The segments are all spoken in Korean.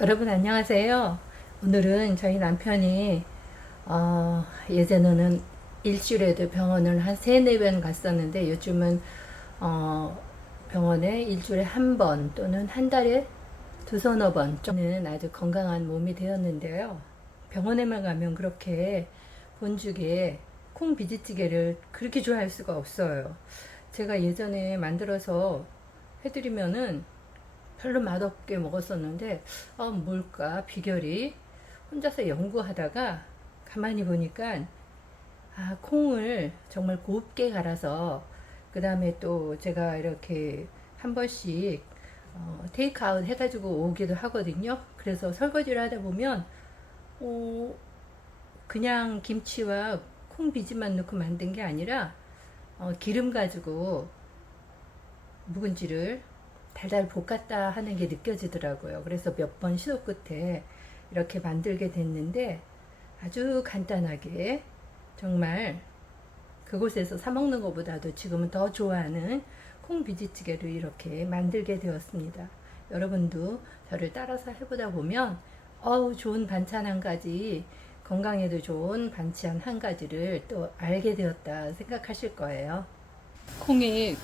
여러분 안녕하세요. 오늘은 저희 남편이 어, 예전에는 일주일에도 병원을 한 세네 번 갔었는데 요즘은 어, 병원에 일주일에 한 번 또는 한 달에 두 서너 번쯤은 아주 건강한 몸이 되었는데요. 병원에만 가면 그렇게 본죽에 콩 비지찌개를 그렇게 좋아할 수가 없어요. 제가 예전에 만들어서 해드리면은 별로 맛없게 먹었었는데 아 뭘까 비결이 혼자서 연구하다가 가만히 보니까 아 콩을 정말 곱게 갈아서 그 다음에 또 제가 이렇게 한 번씩 어, 테이크아웃 해가지고 오기도 하거든요. 그래서 설거지를 하다 보면 어, 그냥 김치와 콩 비지만 넣고 만든 게 아니라 어, 기름 가지고 묵은지를 달달 볶았다 하는 게 느껴지더라고요. 그래서 몇 번 시도 끝에 이렇게 만들게 됐는데 아주 간단하게 정말 그곳에서 사 먹는 것보다도 지금은 더 좋아하는 콩 비지찌개를 이렇게 만들게 되었습니다. 여러분도 저를 따라서 해보다 보면 어우 좋은 반찬 한 가지 건강에도 좋은 반찬 한 가지를 또 알게 되었다 생각하실 거예요. 콩이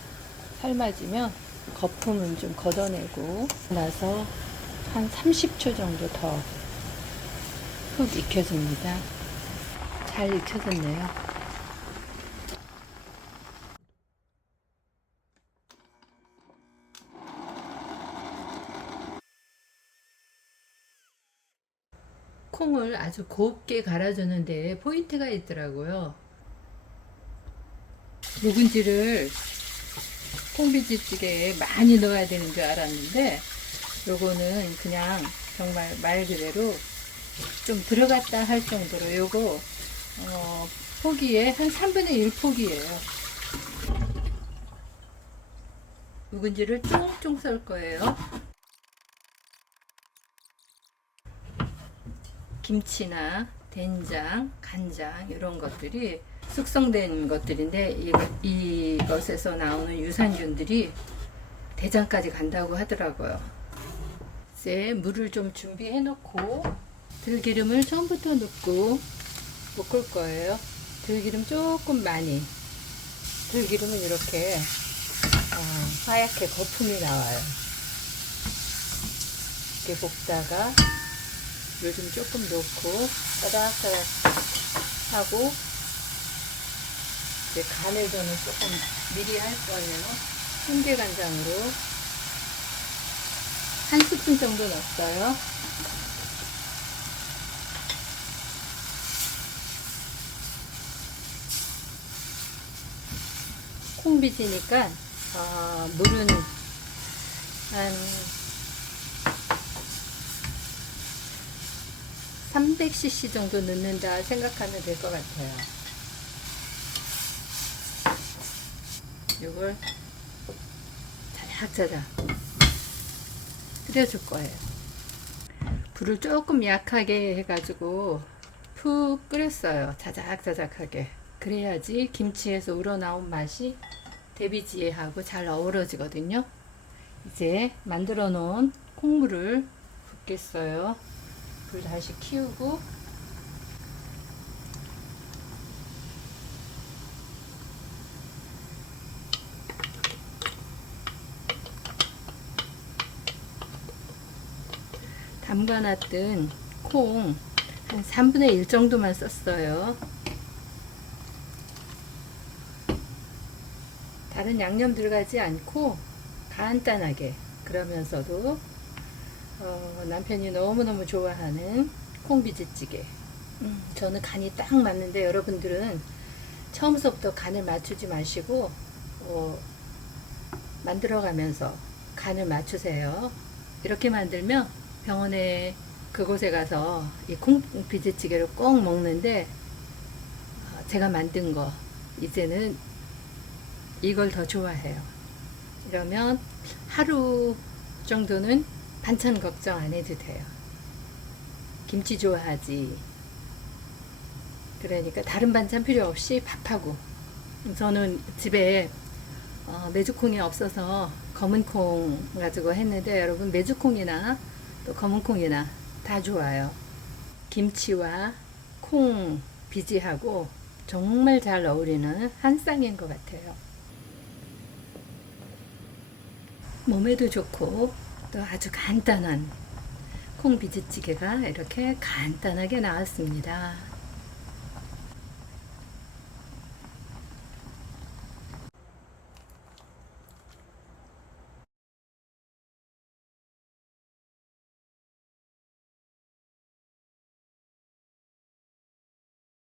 삶아지면 거품은 좀 걷어내고 나서 한 30초 정도 더 푹 익혀줍니다. 잘 익혀졌네요. 콩을 아주 곱게 갈아주는데 포인트가 있더라고요. 묵은지를 콩비지찌개에 많이 넣어야 되는 줄 알았는데 요거는 그냥 정말 말 그대로 좀 들어갔다 할 정도로 요거 어, 포기에 한 3분의 1 포기예요. 묵은지를 쫑쫑 썰 거예요. 김치나 된장, 간장 이런 것들이 숙성된 것들인데 이, 이것에서 나오는 유산균들이 대장까지 간다고 하더라고요. 이제 물을 좀 준비해 놓고 들기름을 처음부터 넣고 볶을 거예요. 들기름 조금 많이. 들기름은 이렇게 어, 하얗게 거품이 나와요. 이렇게 볶다가 물 좀 조금 넣고 따닥따닥 하고 이제 간을 저는 조금 미리 할 거예요. 홍게간장으로 한 스푼 정도 넣었어요. 콩 빚이니까 어, 물은 한 300cc 정도 넣는다 생각하면 될 것 같아요. 이걸 자작자작 끓여줄 거예요. 불을 조금 약하게 해가지고 푹 끓였어요. 자작자작하게. 그래야지 김치에서 우러나온 맛이 데비지에하고 잘 어우러지거든요. 이제 만들어 놓은 콩물을 붓겠어요. 불 다시 키우고 담가놨던 콩 한 3분의 1 정도만 썼어요. 다른 양념 들어가지 않고 간단하게 그러면서도 어, 남편이 너무너무 좋아하는 콩비지찌개. 음, 저는 간이 딱 맞는데 여러분들은 처음부터 간을 맞추지 마시고 어, 만들어가면서 간을 맞추세요. 이렇게 만들면 병원에 그곳에 가서 이 콩비지찌개를 꼭 먹는데 어, 제가 만든 거 이제는 이걸 더 좋아해요. 이러면 하루 정도는 반찬 걱정 안 해도 돼요. 김치 좋아하지. 그러니까 다른 반찬 필요 없이 밥하고. 저는 집에 어, 메주콩이 없어서 검은 콩 가지고 했는데 여러분 메주콩이나 또 검은콩이나 다 좋아요. 김치와 콩 비지하고 정말 잘 어울리는 한 쌍인 것 같아요. 몸에도 좋고 또 아주 간단한 콩 비지찌개가 이렇게 간단하게 나왔습니다.